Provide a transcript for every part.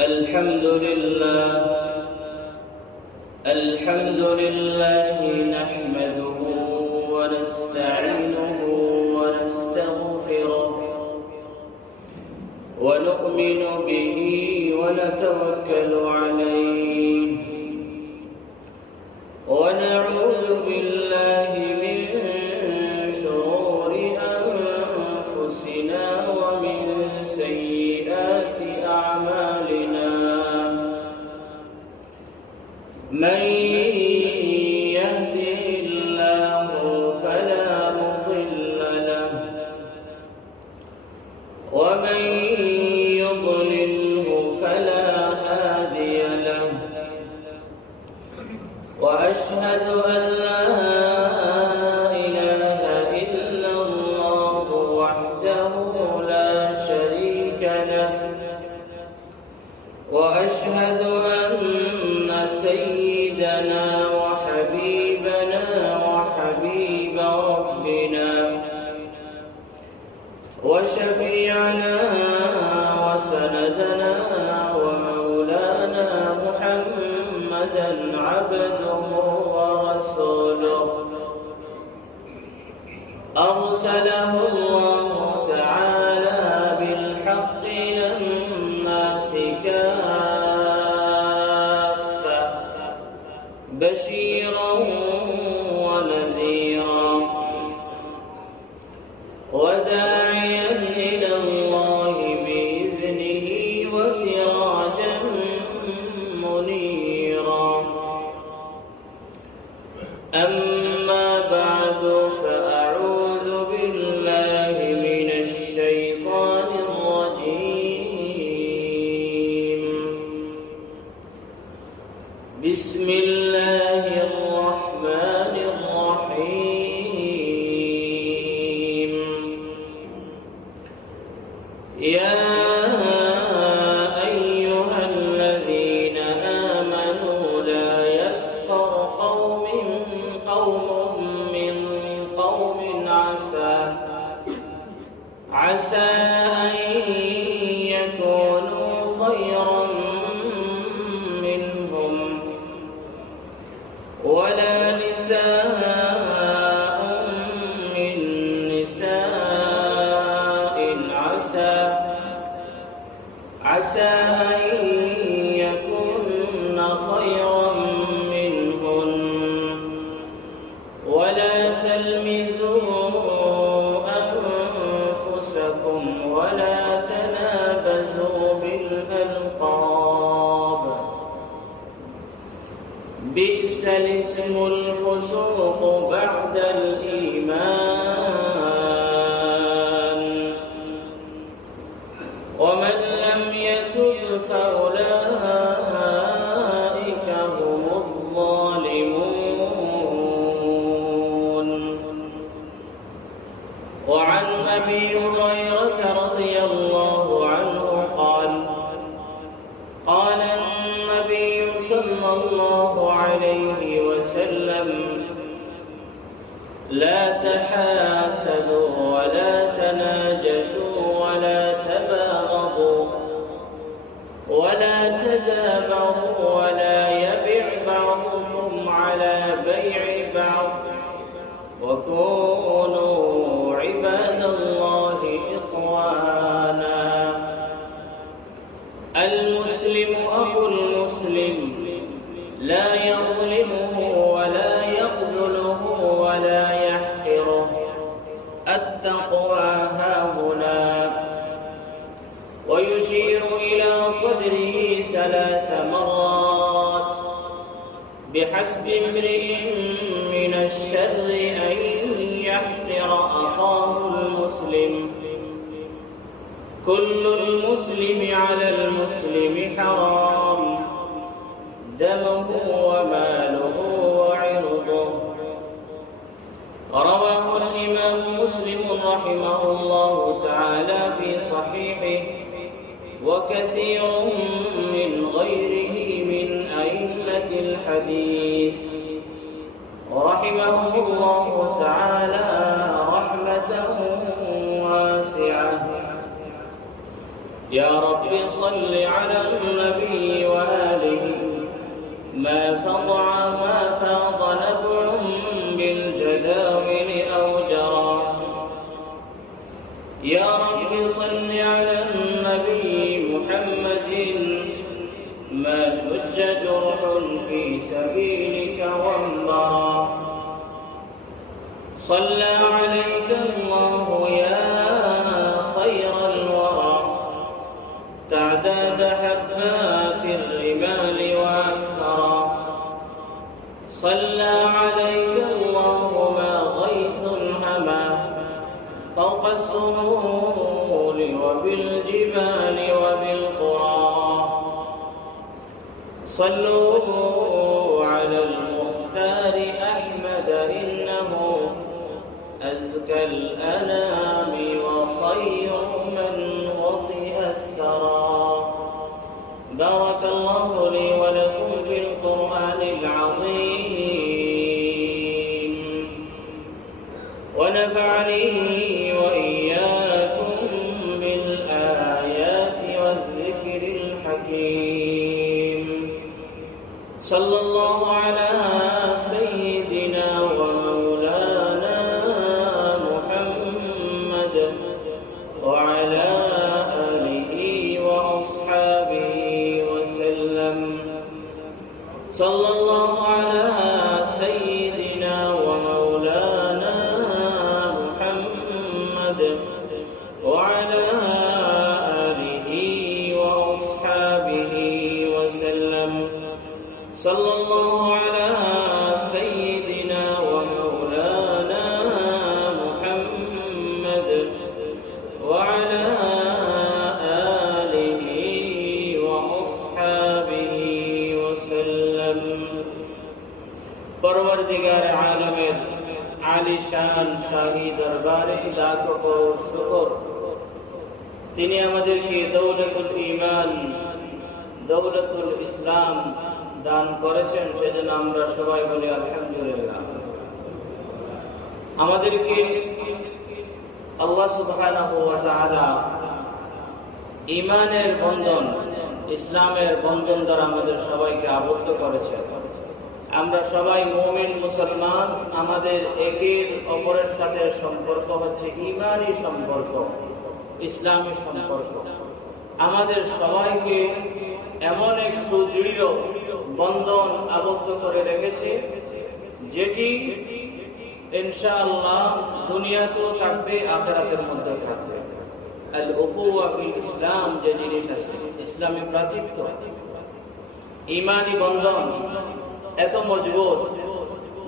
الحمد لله نحمده ونستعينه ونستغفره ونؤمن به ونتوكل عليه ونعوذ بالله من شرور أنفسنا ومن سيئات أعمالنا من يهده الله فلا مضل له ومن يضلله فلا هادي له وأشهد أن لا إله إلا الله وحده لا شريك له وأشهد أن سيدنا وحبيبنا وحبيب ربنا وشفيعنا وسندنا ومولانا محمدا عبده ورسوله أرسله الله تعالى بالحق إلى الناس كافة بشيرا ونذيرا وداعيا إلى الله بإذنه وسراجا منيرا أما بعد فأعوذ بالله من الشيطان الرجيم بسم الله الرحمن الرحيم يا أيها الذين آمنوا لا يسخر قوم من قوم عسى أن يكونوا خيرا منهم ولا نساء من نساء عسى أن يكن خيرا منهن ولا تلمزوا أنفسكم ولا تنابزوا بالألقاب بئس الاسم الفسوق بعد الإيمان ومن لم يتب فأولئك هم الظالمون وعن أبي هريرة رضي الله عنه قال النبي صلى الله عليه وسلم لا تحاسدوا ولا تناجشوا ولا تباغضوا ولا تدابروا ولا يبع بعضكم على بيع بعض وكونوا عباد الله إخوانا المسلم أخو المسلم لا يظلمه ولا يخذله ولا يحقره التقوى هاهنا ويشير إلى صدره 3 مرات بحسب امرئ من الشر أن يحقر أخاه المسلم كل المسلم على المسلم حرام دمه وماله وعرضه رواه الإمام مسلم رحمه الله تعالى في صحيحه وكثير من غيره من أئمة الحديث رحمهم الله تعالى رحمة واسعة يا رب صل على النبي وآله ما فاض نبع بالجداول أو جرى. يا رب صل على النبي محمد ما شج جرح في سبيلك وانبرى. صلى عليك الله يا خير الورى تعداد حبات الرمال وأكثرا. صلى عليك الله ما غيث هما فوق السهول وبالجبال وبالقرى. صلوا على المختار أحمد إنه أزكى الأنام وخير من وطئ الثرى. بارك الله لي ولكم في القرآن العظيم ونفعني وإياكم بالآيات والذكر الحكيم. صلى الله على سيدنا ومولانا محمد وعلى آله وأصحابه وسلم. صلى الله على سيدنا ومولانا محمد وعلى آله وأصحابه وسلم. صلى الله على سيدنا ومولانا محمد وعلى آله وأصحابه وسلم. পরবর্তীকার আলমের আলিশান শাহী দরবারে লাখো করোড় শুকর, তিনি আমাদেরকে দৌলতুল ঈমান, দৌলতুল ইসলাম দান করেছেন, সেজন্য আমরা সবাই বলি আলহামদুলিল্লাহ। আমাদেরকে আল্লাহ সুবহানাহু ওয়া তাআলা ঈমানের বন্ধন, ইসলামের বন্ধন দ্বারা আমাদের সবাইকে আবদ্ধ করেছেন। আমরা সবাই মুমিন মুসলমান, আমাদের একের অপরের সাথে সম্পর্ক হচ্ছে ঈমানি সম্পর্ক, ইসলামী সম্পর্ক। আমাদের সবাইকে এমন এক সুদৃঢ় বন্ধন আবদ্ধ করে রেখেছে, যেটি ইনশাআল্লাহ দুনিয়াতেও থাকবে, আখিরাতের মধ্যেও থাকবে। আল উখুওয়া ফিল ইসলাম যে জিনিস আছে, ইসলামী ভ্রাতৃত্ব, ঈমানি বন্ধন এত মজবুত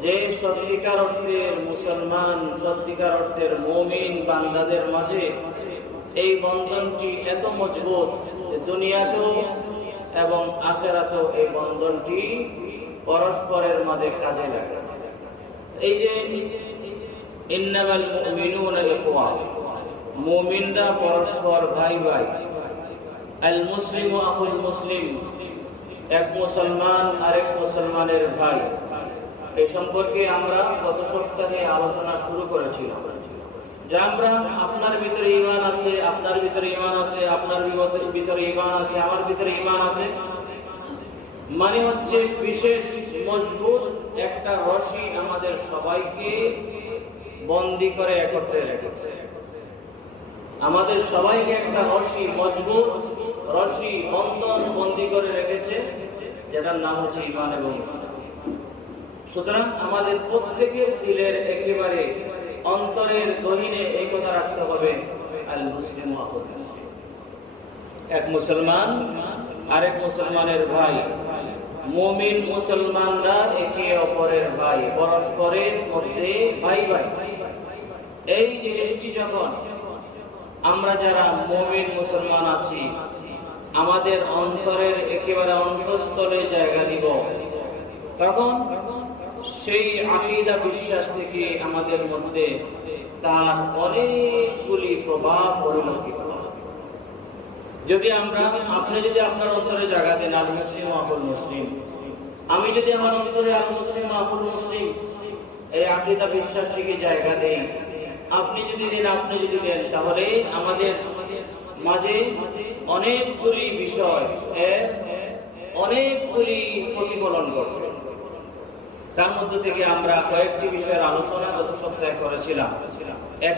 যে সত্যিকার অর্থের মুসলমান, সত্যিকার অর্থের মুমিন বান্দাদের মাঝে এই বন্ধনটি এত মজবুত যে দুনিয়াতেও এবং আখিরাতেও এই বন্ধনটি পরস্পরের মাঝে কাজে লাগে। এই যে ইন্নামাল মুমিনুনা ইখওয়া, মুমিনরা পরস্পর ভাই ভাই। আল মুসলিমু আখুল মুসলিম, এক মুসলমান আরেক মুসলমানের ভাই। এই সম্পর্কে আমরা গত সপ্তাহে আলোচনা শুরু করেছিলাম যে আমরা, আপনার ভিতরে ঈমান আছে, আপনার ভিতরে ঈমান আছে, আপনার ভিতরে ঈমান আছে, আমার ভিতরে ঈমান আছে, মানে হচ্ছে বিশেষ মজবুত একটা রশি আমাদের সবাইকে বন্দী করে একত্রে রেখেছে। আমাদের সবাইকে একটা রশি, মজবুত রশি, বন্ধন বন্দী করে রেখেছে, যেটার নাম হচ্ছে ঈমান এবং ইসলাম। সুতরাং আমাদের প্রত্যেকের দিলের একেবারে অন্তরের গহীনে এই কথা রাখতে হবে, আল মুসলিম আখুল মুসলিম, এক মুসলমান আরেক মুসলমানের ভাই। মুমিন মুসলমানরা একে অপরের ভাই, পরস্পরের মধ্যে ভাই ভাই। এই জিনিসটি যখন আমরা যারা মুমিন মুসলমান আছি আমাদের অন্তরের একেবারে অন্তঃস্থলে জায়গা দিব, তখন সেই আকীদা বিশ্বাস থেকে আমাদের মধ্যে তার অনেকগুলি প্রভাব পরিলক্ষিত হবে। যদি আপনি যদি আপনার অন্তরে জায়গা দেন আল মুসলিম আকুল মুসলিম, আমি যদি আমার অন্তরে আল মুসলিম আকুল মুসলিম এই আকীদা বিশ্বাস থেকে জায়গা দেই, আপনি যদি দেন, তাহলে আমাদের মাঝে অনেকগুলি বিষয় অনেকগুলি প্রতিফলন ঘটবে। তার মধ্যে থেকে আমরা কয়েকটি বিষয়ের আলোচনা গত সপ্তাহে করেছিলাম। এক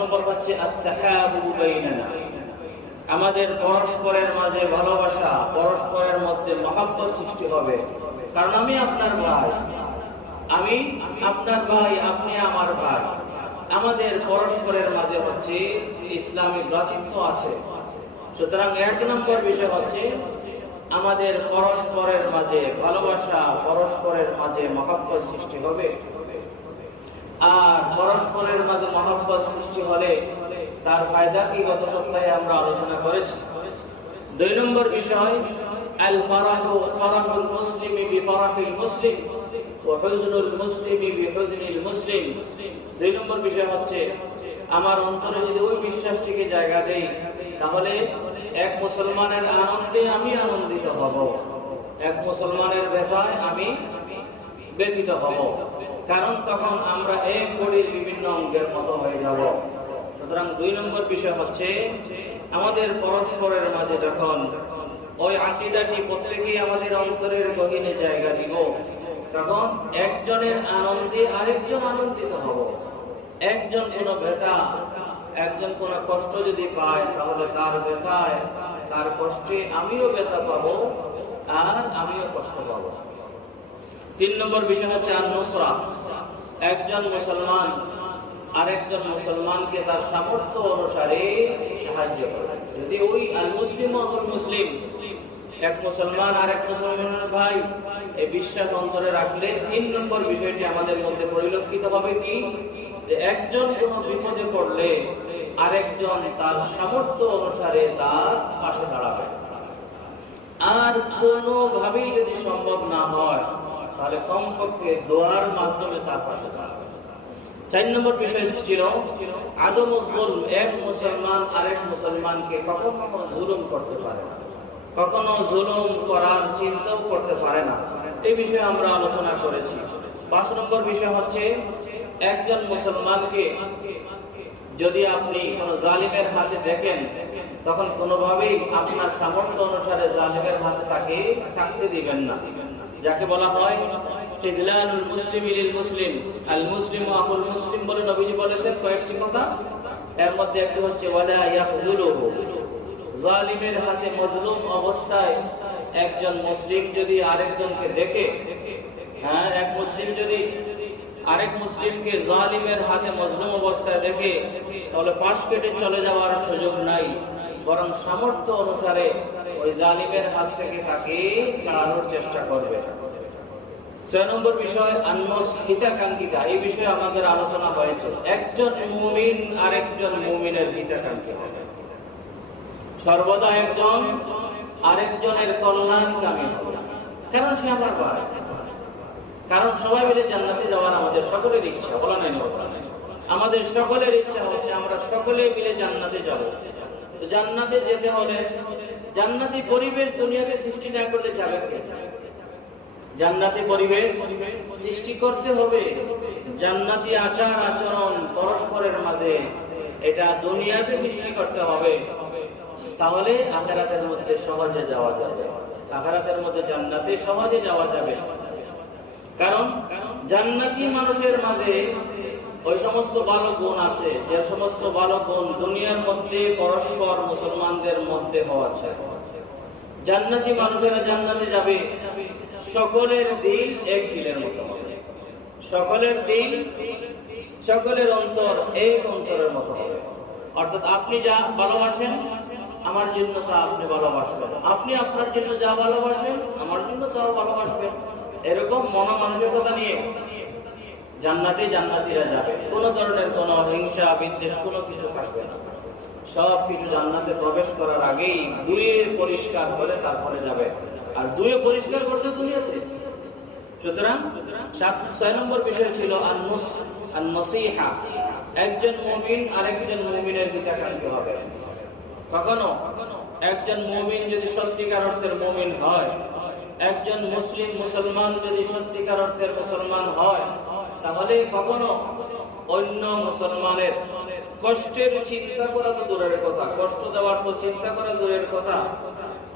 নম্বর হচ্ছে আত-তাহাবুবু বাইনানা, আমাদের পরস্পরের মাঝে ভালোবাসা, পরস্পরের মধ্যে মহব্বত সৃষ্টি হবে। কারণ আমি আপনার ভাই, আমি আপনার ভাই, আপনি আমার ভাই। আমাদের পরস্পরের মাঝে হচ্ছে ইসলামী ভ্রাতৃত্ব আছে। সুতরাং এক নম্বর বিষয় হচ্ছে আমাদের পরস্পরের মাঝে ভালোবাসা, পরস্পরের মাঝে মহব্বত সৃষ্টি হবে। আর পরস্পরের মাঝে মহব্বত সৃষ্টি হলে তার ফায়দা কি গত সপ্তাহে আমরা আলোচনা করেছি। দুই নম্বর বিষয় আল ফারাহু, ফারাহুল মুসলিমি বিফারাহিল মুসলিম ওয়া হুজনুল মুসলিমি বিহুজনিল মুসলিম। দুই নম্বর বিষয় হচ্ছে আমার অন্তরে যদি ওই বিশ্বাসটিকে জায়গা দেই, তাহলে এক মুসলমানের আনন্দে আমি আনন্দিত হব, এক মুসলমানের ব্যথায় আমি ব্যথিত হব। কারণ তখন আমরা এক বডির বিভিন্ন অঙ্গের মতো হয়ে যাব। সুতরাং দুই নম্বর বিষয় হচ্ছে আমাদের পরস্পরের মাঝে যখন ওই আকীদাটি প্রত্যেকেই আমাদের অন্তরের গহীনে জায়গা দিব, তখন একজনের আনন্দে আরেকজন আনন্দিত হব। একজন কোনো ব্যথা, একজন কোনো কষ্ট যদি পায়, তাহলে তার ব্যথায়, তার কষ্টে আমিও ব্যথা পাবো আর আমিও কষ্ট পাবো। তিন নম্বর বিষয় হচ্ছে আন-নুসরা, একজন মুসলমান আরেকজন মুসলমানকে তার সামর্থ্য অনুসারে সাহায্য করে। যদি ওই আল মুসলিম আল মুসলিম, এক মুসলমান আরেক মুসলমানের ভাই, এই বিশ্বাস অন্তরে রাখলে তিন নম্বর বিষয়টি আমাদের মধ্যে পরিলক্ষিত হবে কি, যে একজন কোনো বিপদে পড়লে আরেকজন তার সামর্থ্য অনুসারে তার পাশে দাঁড়াবে। আর কোনোভাবেই যদি সম্ভব না হয়, তাহলে কমপক্ষে দোয়ার মাধ্যমে তার পাশে দাঁড়াবে। চার নম্বর বিষয় ছিল আদমুজ যুলম, এক মুসলমান আরেক মুসলমানকে কখনো জুলুম করতে পারে না, কখনো জুলুম করার চিন্তাও করতে পারে না। এই বিষয়ে আমরা আলোচনা করেছি। 5 নম্বর বিষয় হচ্ছে একজন মুসলমানকে যদি আপনি কোনো জালিমের হাতে দেখেন, তখন কোনোভাবেই আপনার সামর্থ্য অনুসারে জালিমের হাতে তাকে থাকতে দিবেন না। যাকে বলা হয় ইজলালুল মুসলিমি লিল মুসলিম, আল মুসলিমু আখুল মুসলিম বলে নবীজি বলেছেন কয়েকটি কথা। এর মধ্যে একটি হচ্ছে ওয়ালা ইয়াখযুলুহু, জালিমের হাতে মজলুম অবস্থায় একজন মুসলিম যদি আরেকজনকে দেখে, এক মুসলিম যদি আরেক মুসলিমকে জালিমের হাতে মজলুম অবস্থায় দেখে, তাহলে পাশ কেটে চলে যাওয়ার সুযোগ নাই, বরং সামর্থ্য অনুসারে ওই জালিমের হাত থেকে তাকে ছাড়ানোর চেষ্টা করবে। 6 নম্বর বিষয় হিতাকাঙ্ক্ষিতা, এই বিষয়ে আমাদের আলোচনা হয়েছে। একজন মুমিন আরেকজন মুমিনের হিতাকাঙ্ক্ষী হবে, সর্বদা একজন আরেকজনের কল্যাণকামী হবে। কারণ সে আমার ভাই, কারণ সবাই মিলে জান্নাতে যাওয়ার আমাদের সকলের ইচ্ছা, বলা নাই না? আমাদের সকলের ইচ্ছা হচ্ছে আমরা সকলে মিলে জান্নাতে যাব। জান্নাতে যেতে হলে জান্নাতি পরিবেশ দুনিয়াতে সৃষ্টি না করলে যাবে কে? জান্নাতি পরিবেশ সৃষ্টি করতে হবে। জান্নাতি আচার আচরণ পরস্পরের মাঝে এটা দুনিয়াতে সৃষ্টি করতে হবে, তাহলে আখিরাতের মধ্যে সহজে যাওয়া যাবে, আখিরাতের মধ্যে জান্নাতে সহজে যাওয়া যাবে। কারণ জান্নাতি মানুষের মাঝে ওই সমস্ত ভালো গুণ আছে, যে সমস্ত ভালো গুণ দুনিয়ার মধ্যে পরস্পর মুসলমানদের মধ্যে হওয়া চাই। জান্নাতি মানুষেরা জান্নাতে যাবে, সকলের দিল এক দিলের মতো হবে, সকলের দিল, সকলের অন্তর এক অন্তরের মতো হবে। অর্থাৎ আপনি যা ভালোবাসেন আমার জন্য তা আপনি ভালোবাসবেন, আপনি আপনার জন্য যা ভালোবাসেন আমার জন্য তাও ভালোবাসবেন। এরকম মনোমানসিকতা নিয়ে জান্নাতে জান্নাতীরা যাবে। কোন ধরনের কোনো হিংসা বিদ্বেষ কোনো কিছু থাকবে না। সব কিছু জান্নাতে প্রবেশ করার আগেই দুয়ে পরিষ্কার করে তারপরে যাবে, আর দুয়ে পরিষ্কার করতে দুনিয়াতে। সুতরাং 6 নম্বর বিষয় ছিল আন-নসিহা, একজন মুমিন আরেকজন মুমিনের হিতাকাঙ্ক্ষী হবে। কখনো একজন মুমিন যদি সত্যিকার অর্থের মুমিন হয়, একজন মুসলিম মুসলমান যদি সত্যিকার অর্থের মুসলমান হয়, তাহলে কখনো অন্য মুসলমানের কষ্টের চিন্তা করা তো দূরের কথা, কষ্ট দেওয়ার তো চিন্তা করা দূরের কথা,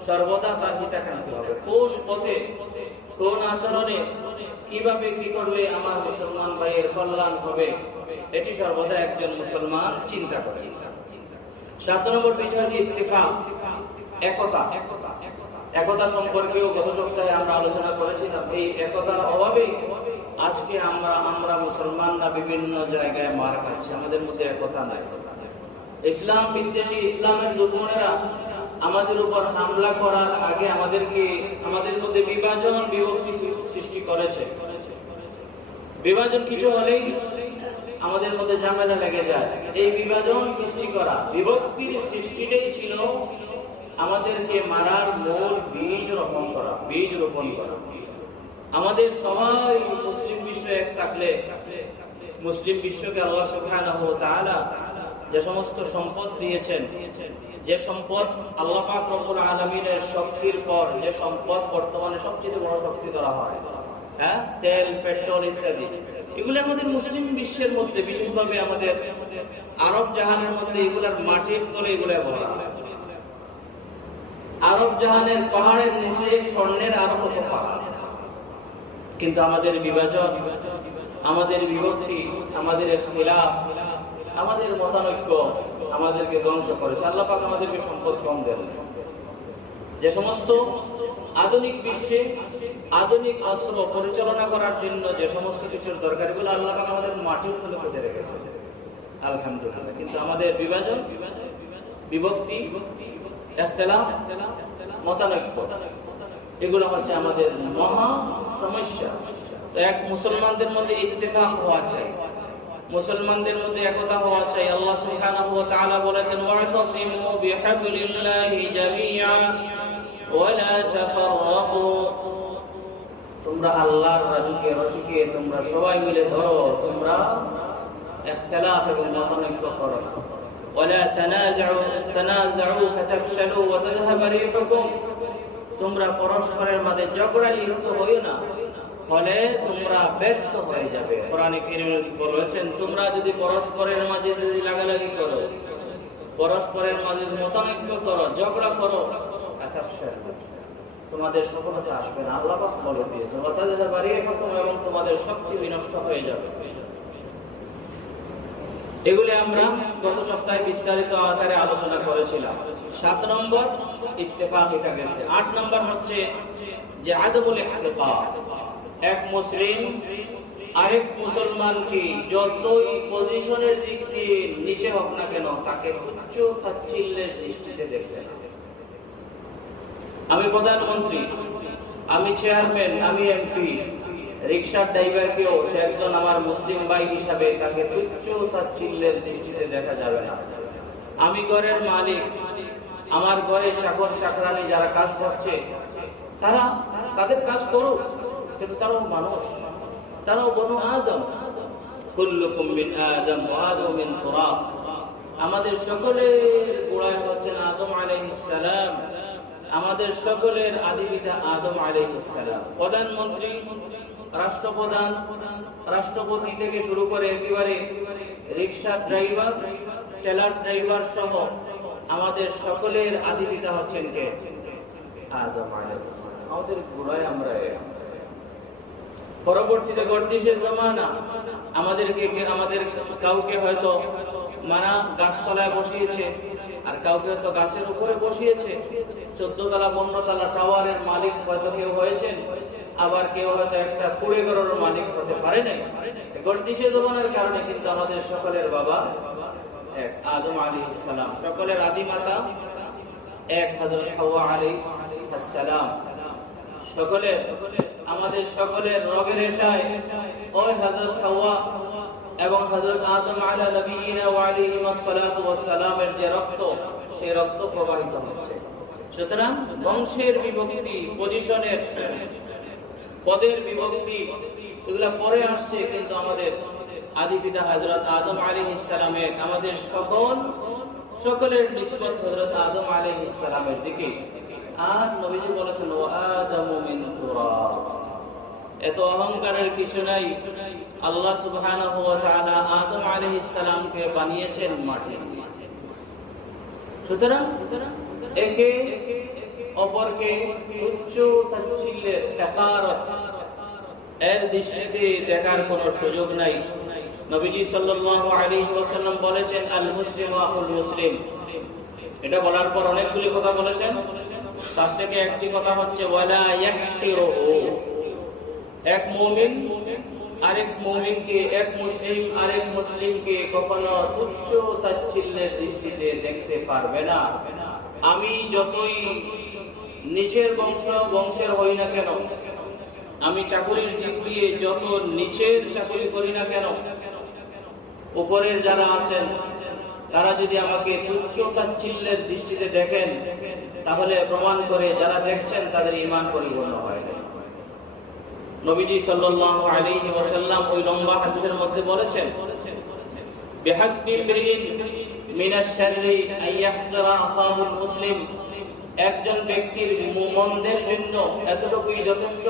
সর্বদা তার হিতাকাঙ্ক্ষী হবে। কোন পথে, কোন আচরণে, কিভাবে কি করলে আমার মুসলমান ভাইয়ের কল্যাণ হবে, এটি সর্বদা একজন মুসলমান চিন্তা করে। 7 নম্বর বিষয়টি ইত্তেফাক, একতা। একতা সম্পর্কেও গত সপ্তাহে আমরা আলোচনা করেছিলাম। এই একতার অভাবে আজকে আমরা মুসলমানরা বিভিন্ন জায়গায় মার খাচ্ছি, আমাদের মধ্যে একতা নাই। ইসলাম বিদ্বেষী, ইসলামের দুশমনেরা আমাদের উপর হামলা করার আগে আমাদের মধ্যে বিভাজন, বিভক্তি সৃষ্টি করেছে। বিভাজন কিছু হলেই আমাদের মধ্যে ঝামেলা লেগে যায়। এই বিভাজন সৃষ্টি করা, বিভক্তির সৃষ্টিটাই ছিল আমাদেরকে মারার মূল বীজ রোপণ করা। আমাদের সবাই মুসলিম বিশ্ব এক থাকলে, মুসলিম বিশ্বকে আল্লাহ সুবহানাহু ওয়া তাআলা যে সমস্ত সম্পদ দিয়েছেন, যে সম্পদ আল্লাহ পাক রব্বুল আলামিনের শক্তির পর যে সম্পদ বর্তমানে সবচেয়ে বড় শক্তি ধরা হয়, তেল, পেট্রোল ইত্যাদি, এগুলো আমাদের মুসলিম বিশ্বের মধ্যে, বিশেষভাবে আমাদের আরব জাহানের মধ্যে এগুলার মাটির তলে এগুলা ভরা। আরব জাহানের পাহাড়ের নিচে স্বর্ণের আরো কত পাহাড়। কিন্তু আমাদের বিভাজন, আমাদের বিভক্তি, আমাদের ইখতিলাফ, আমাদের মতানৈক্য আমাদেরকে ধ্বংস করেছে। আল্লাহ পাক আমাদেরকে সম্পদ কম দেন। যে সমস্ত আধুনিক বিশ্বে আধুনিক অস্ত্র পরিচালনা করার জন্য যে সমস্ত কিছুর দরকার, এগুলো আল্লাহ পাক আমাদের মাটির তলে পুঁতে রেখেছে, আলহামদুলিল্লাহ। কিন্তু আমাদের বিভাজন, বিভক্তি, ইখতিলাফ, মতানৈক্য, এগুলো হচ্ছে আমাদের মহা সমস্যা। এক মুসলমানদের মধ্যে ইত্তেফাক হওয়া চাই, মুসলমানদের মধ্যে একতা হওয়া চাই। আল্লাহ সুবহানাহু ওয়া তাআলা বলেছেন, ওয়া'তাসিমু বিহাবলিল্লাহি জামিআ ওয়া লা তাফাররাকু, তোমরা আল্লাহর রশিকে তোমরা সবাই মিলে ধরো, তোমরা ইখতিলাফ এবং মতানৈক্য করো না। ওয়ালা তানাযাউ ফাতাফশালু ওয়া তাযহাবা রিহুকুম, তোমরা পরস্পরের মাঝে ঝগড়া লিপ্ত হইও না, ফলে তোমরা ব্যর্থ হয়ে যাবে। কোরআনে কারীমে বলেছেন, তোমরা যদি পরস্পরের মাঝে যদি লাগালাগি করো, পরস্পরের মাঝে মতানৈক্য করো, ঝগড়া করো, ফাতাফশালু, তোমাদের সফলতা আসবে না। আল্লাহ পাক বলে দিয়েছেন, ওয়া তাযহাবা রিহুকুম, এবং তোমাদের শক্তি বিনষ্ট হয়ে যাবে। এগুলি আমরা গত সপ্তাহে বিস্তারিত আকারে আলোচনা করেছিলাম। 7 নম্বর ইত্তেফাক, এটা গেছে। 8 নম্বর হচ্ছে যে আদমুল ইহতিকার। এক মুসলিম আরেক মুসলমানকে যতই পজিশনের দিক দিয়ে নিচে হোক না কেন, তাকে তুচ্ছ তাচ্ছিল্যের দৃষ্টিতে দেখবে না। আমি প্রধানমন্ত্রী, আমি চেয়ারম্যান, আমি এমপি, রিকশার ড্রাইভারকেও সে একজন আমার মুসলিম ভাই হিসাবে তাকে তুচ্ছ তাচ্ছিল্যের দৃষ্টিতে দেখা যাবে না। আমি ঘরের মালিক, আমার ঘরে চাকর চাকরানি যারা কাজ করছে, তারা তাদের কাজ করুক, কিন্তু তারাও মানুষ, তারাও বনু আদম। কুল্লুকুম মিন আদম ওয়া আদম মিন তুরাব, আমাদের সকলের গোড়ায় হচ্ছেন আদম আলাইহিস সালাম, আমাদের সকলের আদি পিতা আদম আলাইহিস সালাম। প্রধানমন্ত্রী, রাষ্ট্রপ্রধান, রাষ্ট্রপতি থেকে শুরু করে একেবারে রিকশা ড্রাইভার, টেলার ড্রাইভার সহ আমাদের সকলের আদি পিতা হচ্ছেন কে? আদম আলাইহিস সালাম। আমাদের গোড়ায় আমরা। পরবর্তীতে গর্দিশের জমানা আমাদের কাউকে হয়তো মানা গাছতলায় বসিয়েছে, আর কাউকে হয়তো গাছের উপরে বসিয়েছে। 14 তলা 15 তলা টাওয়ারের মালিক হয়তো কেউ হয়েছেন, আবার কেউ হয়তো একটা কুড়ে ঘরের মালিক হতে পারে নাই। গর্দিশের জমানার কারণে কিন্তু আমাদের সকলের বাবা এক, আদম আলাইহিস সালাম। সকলের আদি মাতা এক, হযরত হাওয়া আলাইহিস সালাম। আমাদের সকলের রগের রেশায় ওই হযরত হাওয়া এবং হযরত আদম আলা নবিয়িনা ওয়া আলাইহিস সালাতু ওয়াস সালামের যে রক্ত, সেই রক্ত প্রবাহিত হচ্ছে। সুতরাং বংশের বিভক্তি, পজিশনের, পদের বিভক্তি, এগুলা পরে আসছে, কিন্তু আমাদের আদি পিতা হযরত আদম আলাইহিস সালামের, আমাদের সকলের নিসবত হযরত আদম আলাইহিস সালামের দিকে। আর নবীজি বলেছেন, ওয়া আদামু মিন তুরাব, এত অহংকারের কিছু নাই। আল্লাহ সুবহানাহু ওয়া তাআলা আদম আলাইহিস সালামকে বানিয়েছেন মাটি দিয়ে। সুতরাং একে অপরকে তুচ্ছ তাচ্ছিল্যের তাকারত এর দৃষ্টিতে দেখার কোনো সুযোগ নাই। নবীজি সাল্লাল্লাহু আলাইহি ওয়াসাল্লাম বলেছেন, আল মুসলিমু আখুল মুসলিম। এটা বলার পর অনেকগুলি কথা বলেছেন। তার থেকে একটি কথা হচ্ছে ওয়ালা ইয়াহতিরুহু, এক মুমিন আরেক মুমিনকে, এক মুসলিম আরেক মুসলিমকে কখনো তুচ্ছ তাচ্ছিল্যের দৃষ্টিতে দেখতে পারবে না। আমি যতই নিচের বংশের হই না কেন, আমি চাকরির দিক দিয়ে যত নিচের চাকরি করি না কেন, উপরের যারা আছেন তারা যদি আমাকে তুচ্ছ তাচ্ছিল্যের দৃষ্টিতে দেখেন, তাহলে প্রমাণ করে যারা দেখছেন তাদের ঈমান পরিপূর্ণ হয় না। নবীজি সাল্লাল্লাহু আলাইহি ওয়াসাল্লাম ওই লম্বা হাদিসের মধ্যে বলেছেন, বিহাসবি ইমরিইন মিনাশ শাররি আইয়াহদারা আখাহুল মুসলিম, একজন ব্যক্তির মন্দের জন্য এতটুকুই যথেষ্ট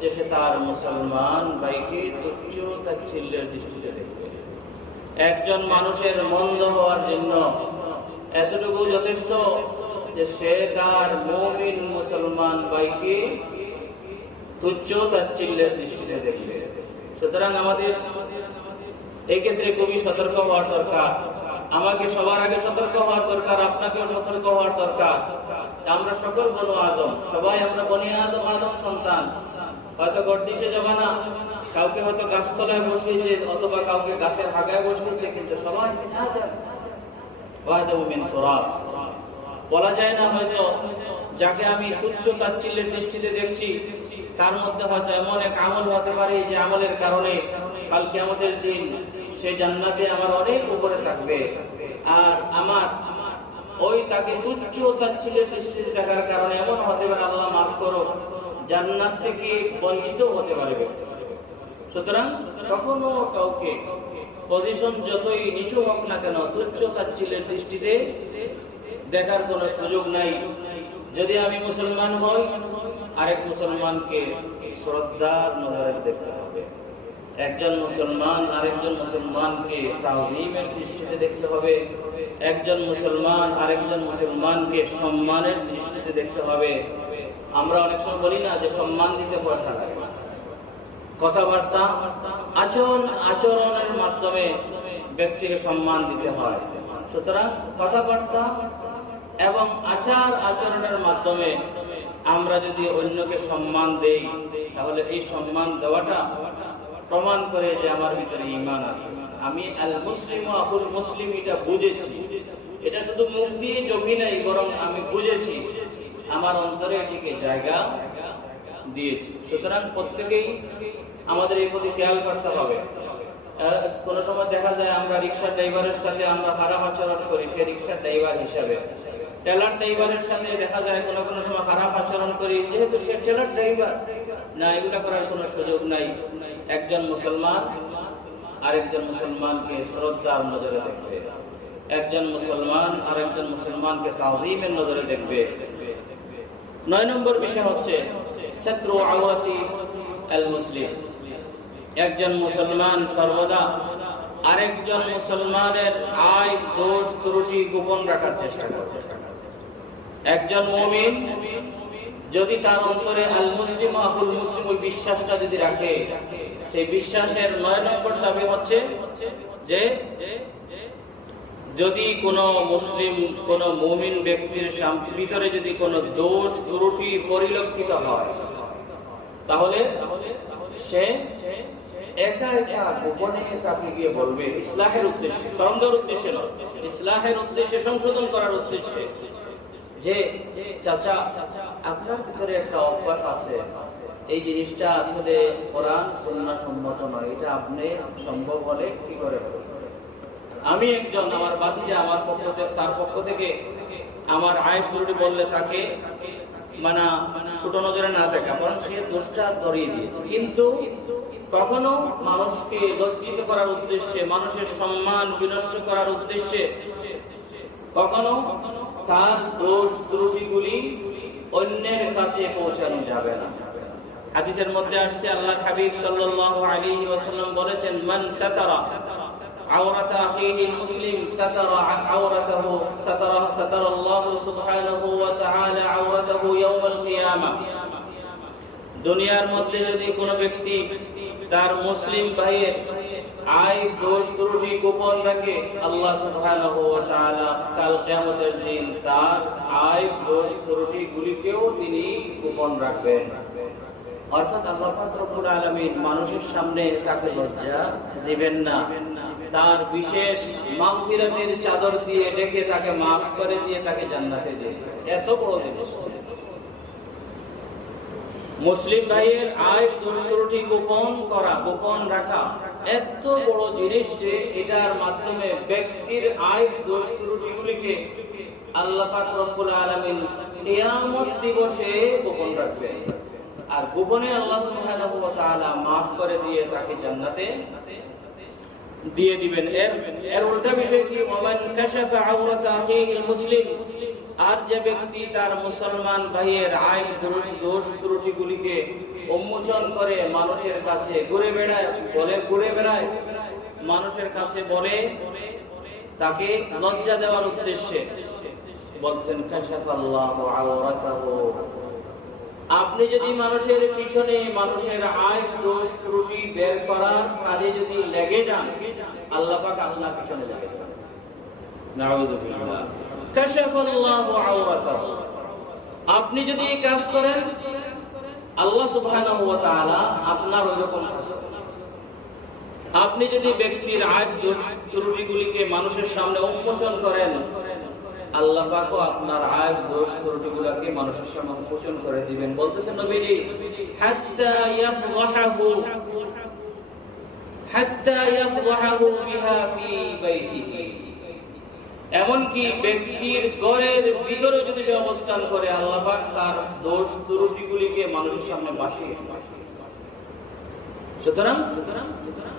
যে সে তার মুসলমান ভাইকে তুচ্ছ তাচ্ছিল্যের দৃষ্টিতে দেখবে। একজন মানুষের মন্দ হওয়ার জন্য এতটুকু যথেষ্ট যে সে তার মুমিন মুসলমান ভাইকে তুচ্ছ তাচ্ছিল্যের দৃষ্টিতে দেখবে। সুতরাং আমাদের এই ক্ষেত্রে খুবই সতর্ক হওয়ার দরকার। আমাকে সবার আগে সতর্ক হওয়ার দরকার, আপনাকেও সতর্ক হওয়ার দরকার। আমরা সকল বনু আদম, সবাই আমরা বনি আদম, আদম সন্তান। হয়তো গর্দিশে জমানা, কাউকে হয়তো গাছতলায় বসিয়েছে অথবা কাউকে গাছের হাগায় বসিয়েছে, কিন্তু সবাই বলা যায় না হয়তো যাকে আমি তুচ্ছ তাচ্ছিল্যের দৃষ্টিতে দেখছি তার মধ্যে হয়তো এমন এক আমল হতে পারে যে আমলের কারণে কাল কিয়ামতের দিন সে জান্নাতে আমার অনেক উপরে থাকবে। আর আমার ওই তাকে তুচ্ছ তাচ্ছিল্যের দৃষ্টিতে দেখার কারণে এমন হতে পারে, আল্লাহ মাফ করো, জান্নাত থেকে বঞ্চিত হতে পারবে। সুতরাং কখনো কাউকে পজিশন যতই নিচু হোক না কেন তুচ্ছ তাচ্ছিল্যের দৃষ্টিতে দেখার কোনো সুযোগ নাই। যদি আমি মুসলমান হই, আরেক মুসলমানকে শ্রদ্ধার নজরে দেখতে হবে। একজন মুসলমান আরেকজন মুসলমানকে তাওহীদের দৃষ্টিতে দেখতে হবে। একজন মুসলমান আরেকজন মুসলমানকে সম্মানের দৃষ্টিতে দেখতে হবে। আমরা অনেক সময় বলি না যে সম্মান দিতে পয়সা লাগে। কথাবার্তা, আচরণের মাধ্যমে ব্যক্তিকে সম্মান দিতে হয়। সুতরাং কথাবার্তা এবং আচরণের মাধ্যমে আমরা যদি অন্যকে সম্মান দেই, তাহলে এই সম্মান দেওয়াটা প্রমাণ করে যে আমার ভিতরে ঈমান আছে। আমি আল মুসলিম আখুল মুসলিম এটা বুঝেছি, এটা শুধু মুখ দিয়ে জমি নাই, বরং আমি বুঝেছি, আমার অন্তরে এটিকে জায়গা দিয়েছি। সুতরাং প্রত্যেকেই আমাদের এই প্রতি খেয়াল করতে হবে। কোন সময় দেখা যায় আমরা রিক্সা ড্রাইভারের সাথে আমরা খারাপ আচরণ করি, সে রিক্সা ড্রাইভার হিসাবে। টেলার ড্রাইভারের সাথে দেখা যায় কোনো সময় খারাপ আচরণ করি, যেহেতু সে টেলার ড্রাইভার। না, এগুলো করার কোনো সুযোগ নাই। একজন মুসলমান আরেকজন মুসলমানকে শ্রদ্ধার নজরে দেখবে, একজন মুসলমান আরেকজন মুসলমানকে তাযীমের নজরে দেখবে। 9 নম্বর বিষয় হচ্ছে সাতরু আওরাতি আল মুসলিম। একজন মুসলমান সর্বদা আরেকজন মুসলমানের আইব, দোষ, ত্রুটি গোপন রাখার চেষ্টা করবে। একজন মুমিন যদি তার অন্তরে আল মুসলিম আহুল মুসলিম ওই বিশ্বাসটা যদি রাখে, সেই বিশ্বাসের 9 নম্বর দাবি হচ্ছে যে যদি কোনো মুসলিম, কোনো মুমিন ব্যক্তির ভিতরে যদি কোনো দোষ ত্রুটি পরিলক্ষিত হয়, তাহলে সে একা একা গোপনে তাকে গিয়ে বলবে, ইসলাহের উদ্দেশ্যে, সন্দেহের উদ্দেশ্যে নয়, ইসলাহের উদ্দেশ্যে, সংশোধন করার উদ্দেশ্যে, যে চাচা আপনার ভিতরে একটা অভ্যাস আছে, এই জিনিসটা আসলে কোরআন সুন্নাহ সম্মত নয়, এটা আপনি সম্ভব হলে কি করে বলবেন। আমি একজন, আমার ভাতিজা আমার তার পক্ষ থেকে আমার আইব ত্রুটি বললে তাকে মানে ছোট নজরে না দেখা, কারণ সে দোষটা ধরিয়ে দিয়েছে। কিন্তু কখনো মানুষকে লজ্জিত করার উদ্দেশ্যে, মানুষের সম্মান বিনষ্ট করার উদ্দেশ্যে কখনো তার দোষ ত্রুটিগুলি অন্যের কাছে পৌঁছানো যাবে না। হাদিসের মধ্যে আসছে আল্লাহর হাবিব সাল্লাল্লাহু আলাইহি ওয়াসাল্লাম বলেছেন, মান সাতারা আওরাতা আখিহিল মুসলিম সাতারা আওরাতাহু সাতারাল্লাহু সুবহানাহু ওয়া তাআলা আওরাতাহু ইয়াওমাল কিয়ামা। দুনিয়ার মধ্যে যদি কোনো ব্যক্তি তার মুসলিম ভাইয়ের আইব দোষ ত্রুটি গোপন রাখে, আল্লাহ সুবহানাহু ওয়া তাআলা কাল কিয়ামতের দিন তার আইব দোষ ত্রুটি গুলিকেও তিনি গোপন রাখবেন। অর্থাৎ আল্লাহ পাক রব্বুল আলামিন মানুষের সামনে তাকে লজ্জা দিবেন না, তার বিশেষ মাগফিরাতের চাদর দিয়ে ঢেকে তাকে মাফ করে দিয়ে তাকে জান্নাতে দিবেন। এত বড় জিনিস মুসলিম ভাইয়ের আইব দোষ ত্রুটি গোপন রাখা এত বড় জিনিস যে এটার মাধ্যমে ব্যক্তির আইব দোষ ত্রুটিগুলিকে আল্লাহ পাক রব্বুল আলামিন কিয়ামত দিবসে গোপন রাখবেন, আর গোপনে আল্লাহ সুবহানাহু ওয়া তাআলা মাফ করে দিয়ে তাকে জান্নাতে দিয়ে দিবেন। এর উল্টা বিষয় কি, ওমান কাশাফা আওরাতা আখিহিল মুসলিম, আর যে ব্যক্তি তার মুসলমান ভাইয়ের আইব দোষ ত্রুটিগুলিকে উন্মোচন করে মানুষের কাছে ঘুরে বেড়ায় মানুষের কাছে বলে, তাকে লজ্জা দেওয়ার উদ্দেশ্যে বলছেন কাশাফাল্লাহু আওরাতাহু। আপনি যদি মানুষের পিছনে মানুষের আইব দোষ ত্রুটি বের করার কাজে যদি লেগে যান, আল্লাহ পাক আপনার পিছনে লেগে যান। নাউযুবিল্লাহ। কাশাফাল্লাহু আওরাতাহু, আপনি যদি এই কাজ করেন আল্লাহ সুবহানাহু ওয়া তাআলা আপনার ওইরকম কাজ করবেন। আপনি যদি ব্যক্তির আইব দোষ ত্রুটিগুলিকে মানুষের সামনে উন্মোচন করেন, আল্লাহ পাকও আপনার আইব দোষ ত্রুটিগুলোকে মানুষের সামনে উন্মোচন করে দিবেন। বলতেছেন নবীজি, হাত্তা ইয়াফযাহু বিহা ফি বাইতিহি, এমনকি ব্যক্তির ঘরের ভিতরে যদি সে অবস্থান করে, আল্লাহ পাক তার দোষ ত্রুটিগুলিকে মানুষের সামনে ভাসিয়ে। সুতরাং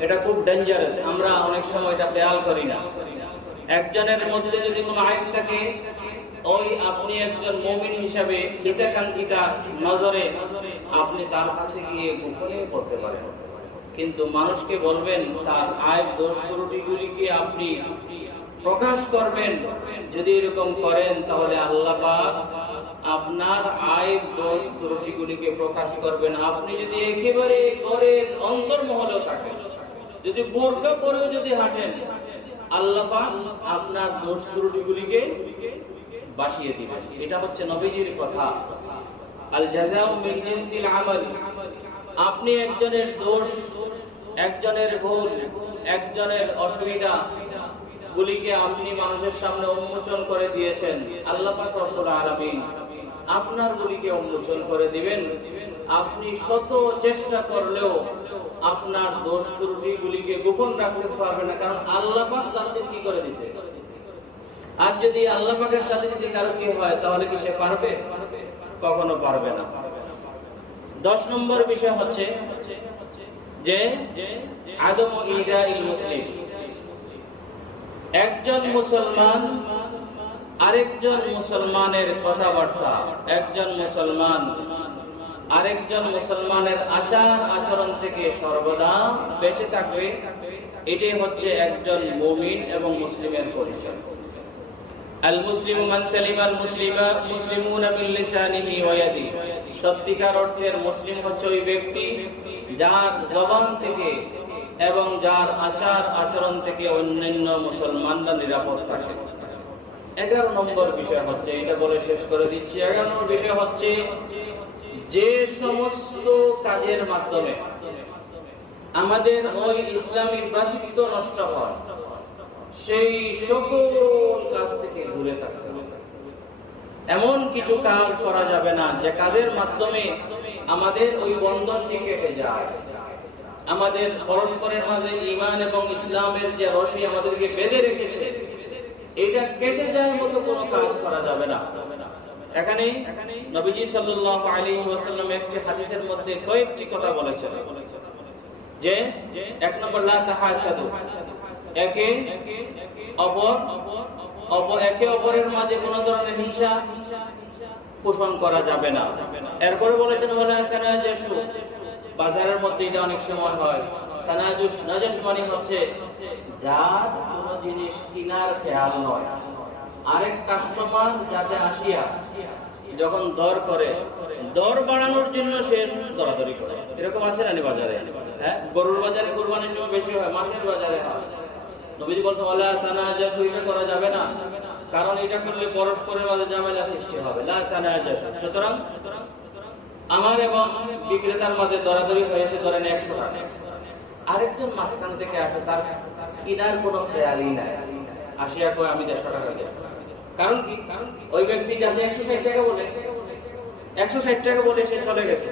এটা খুব ডেঞ্জারাস, আমরা অনেক সময় এটা খেয়াল করি না। একজনের মধ্যে যদি কোনো আইব থাকে, ওই আপনি একজন মুমিন হিসাবে হিতাকাঙ্ক্ষিতা নজরে আপনি তার কাছে গিয়ে গোপনে করতে পারেন, কিন্তু মানুষকে বলবেন তার আইব দোষ ত্রুটিগুলিকে আপনি প্রকাশ করবেন। যদি এরকম করেন তাহলে আল্লাহ পাক আপনার আইব দোষ ত্রুটিগুলিকে প্রকাশ করবেন। আপনি যদি একেবারে ঘরের অন্তর্মহলেও থাকেন, যদি বোরকা পরেও যদি হাঁটেন, আল্লাহ পাক আপনার দোষ ত্রুটিগুলিকে বাসিয়ে দিবেন। এটা হচ্ছে নবীজির কথা। আল জাযাউ মিন জিনসিল আমাল। আপনি একজনের দোষ, একজনের ভুল, একজনের অসুবিধা গুলিকে আপনি মানুষের সামনে উন্মোচন করে দিয়েছেন, আল্লাহ পাক রব্বুল আলামিন আপনার গুলিকে উন্মোচন করে দিবেন। আপনি শত চেষ্টা করলেও আপনার দোষ ত্রুটিগুলিকে গোপন রাখতে পারবেন না, কারণ আল্লাহ পাক চাচ্ছেন কি করে দিতে। আর যদি আল্লাহ পাকের সাথে যদি কারো কি হয়, তাহলে কি সে পারবে? কখনো পারবে না। 10 নম্বর বিষয় হচ্ছে যে আদম ইজাইল মুসলিম। একজন মুসলমান আরেকজন মুসলমানের কথাবার্তা, একজন মুসলমান আরেকজন মুসলমানের আচার আচরণ থেকে সর্বদা বেঁচে থাকবে, এটাই হচ্ছে একজন মুমিন এবং মুসলিমের পরিচয়। আল মুসলিমু মান সালিমাল মুসলিমুনা মিন লিসানিহি ওয়া ইয়াদিহি। সত্যিকার অর্থের মুসলিম হচ্ছে ওই ব্যক্তি যার জবান থেকে এবং যার আচার আচরণ থেকে অন্যান্য মুসলমানরা নিরাপদ থাকে। 11 নম্বর বিষয় হচ্ছে, এটা বলে শেষ করে দিচ্ছি, 11 নম্বর বিষয় হচ্ছে যে সমস্ত কাজের মাধ্যমে আমাদের ওই ইসলামী ভ্রাতৃত্ব নষ্ট হয়, সেই সকল কাজ থেকে দূরে থাকতে হবে। এমন কিছু কাজ করা যাবে না যে কাজের মাধ্যমে আমাদের ওই বন্ধনটি কেটে যায়। আমাদের পরস্পরের মাঝে ঈমান এবং ইসলামের যে রশি আমাদেরকে বেঁধে রেখেছে, এটা কেটে যায় মতো কোনো কাজ করা যাবে না। এখানে নবীজি সাল্লাল্লাহু আলাইহি ওয়াসাল্লাম একটি হাদিসের মধ্যে কয়েকটি কথা বলেছেন যে 1 নম্বর লা তাহাসাদু, একে অপরের মাঝে কোনো ধরনের হিংসা পোষণ করা যাবে না। এরপরে বলেছেন ওয়ালা তানাজাসু, বাজারের মধ্যে এটা অনেক সময় হয়। তানাজুস, নাজাস মানে হচ্ছে যার কোনো জিনিস কেনার খেয়াল নয়, আরেক কাস্টমার যাতে আসিয়া যখন দর করে, দর বাড়ানোর জন্য সে দরাদরি করে। এরকম আছে না বাজারে? হ্যাঁ, গরুর বাজারে কুরবানির সময় বেশি হয়, মাছের বাজারে হয়। নবীজি বলছেন ওয়ালা তানাজাসু, এটা করা যাবে না, কারণ এটা করলে পরস্পরের মাঝে ঝামেলা সৃষ্টি হবে। লা তানাজাসু, সুতরাং আমার এবং বিক্রেতার মাঝে দরাদরি হয়েছে ধরেন 100 টাকা, আরেকজন মাঝখান থেকে আসে, তার কিনার কোনো খেয়ালই নাই, আসিয়া কয় আমি 150 টাকা দেব। কারণ কি? ওই ব্যক্তি যাতে 160 টাকা বলে, 160 টাকা বলে সে চলে গেছে,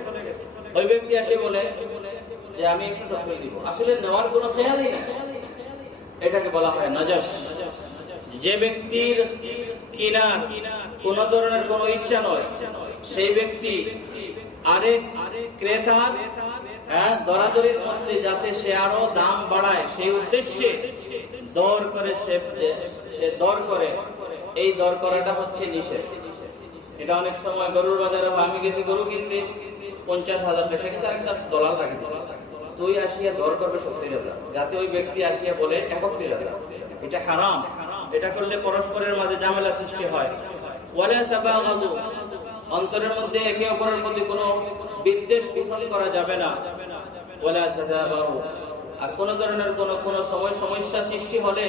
ওই ব্যক্তি আসে বলে যে আমি 170 দিব, আসলে নেওয়ার কোনো খেয়ালই নাই। এটাকে বলা হয় নাজাস। যে ব্যক্তির কিনার কোন ধরনের কোনো ইচ্ছা নয়, সেই ব্যক্তি আরেক ক্রেতার দরাদরির মধ্যে যাতে সে আরো দাম বাড়ায় সেই উদ্দেশ্যে দর করে, সে দর করে, এই দর করাটা হচ্ছে নিষেধ। এটা অনেক সময় গরুর বাজারে আমি গেছি গরু কিনতে 50,000 টাকা, সেক্ষেত্রে আরেকটা দলাল রাখি দিচ্ছে, তুই আসিয়া দর করবে 70,000, যাতে ওই ব্যক্তি আসিয়া বলে 71,000। এটা হারাম। এটা করলে পরস্পরের মাঝে ঝামেলা সৃষ্টি হয়। ওয়ালা তাবাগাদু, অন্তরের মধ্যে একে অপরের প্রতি কোনো বিদ্বেষ পোষণ করা যাবে না। ওয়ালা তাদাবারু, আর কোন ধরনের কোন সমস্যা সৃষ্টি হলে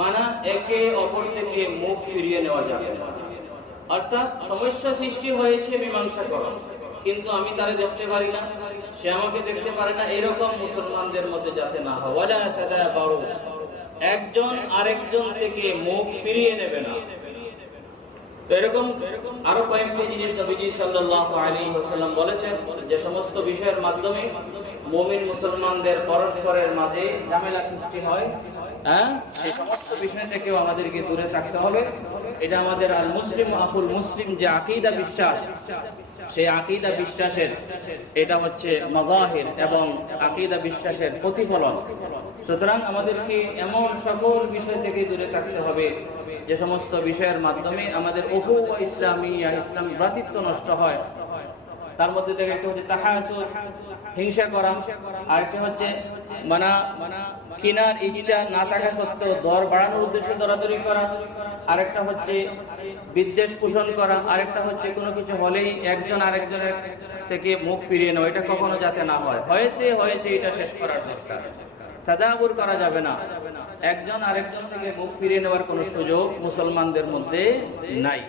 মানা একে অপর থেকে মুখ ফিরিয়ে নেওয়া যাবে না। অর্থাৎ সমস্যা সৃষ্টি হয়েছে মীমাংসা করো, কিন্তু আমি তারে দেখতে পারি না, সে আমাকে দেখতে পারে না, এরকম মুসলমানদের মধ্যে যাতে না হয়। ওয়ালা তাদাবারু, একজন আরেকজন থেকে মুখ ফিরিয়ে নেবে না। তো এরকম আরো কয়েকটি জিনিস নবীজি সাল্লাল্লাহু আলাইহি ওয়াসাল্লাম বলেছেন, যে সমস্ত বিষয়ের মাধ্যমে মুমিন মুসলমানদের পরস্পরের মাঝে ঝামেলা সৃষ্টি হয়, সেই সমস্ত বিষয় থেকেও আমাদেরকে দূরে থাকতে হবে। এটা আমাদের আল মুসলিম আকুল মুসলিম যে আকীদা বিশ্বাস, সেই আকীদা বিশ্বাসের এটা হচ্ছে মাযাহির এবং আকীদা বিশ্বাসের প্রতিফলন। সুতরাং আমাদেরকে এমন সকল বিষয় থেকে দূরে থাকতে হবে যে সমস্ত বিষয়ের মাধ্যমে আমাদের উখুওয়া ইসলামিয়া, ইসলাম ভ্রাতৃত্ব নষ্ট হয়। তার মধ্যে থেকে একটা হচ্ছে তাহাসুদ, হিংসা করা, আর একটা হচ্ছে কিনার ইচ্ছা না থাকা সত্ত্বেও দর বাড়ানোর উদ্দেশ্যে দরাদরি করা, আরেকটা হচ্ছে বিদ্বেষ পোষণ করা, আরেকটা হচ্ছে কোনো কিছু হলেই একজন আরেকজনের থেকে মুখ ফিরিয়ে নেওয়া। এটা কখনো যাতে না হয়, হয়েছে এটা শেষ করার চেষ্টা। তাদাবুর করা যাবে না, একজন আরেকজন থেকে মুখ ফিরিয়ে নেওয়ার কোনো সুযোগ মুসলমানদের মধ্যে নাই।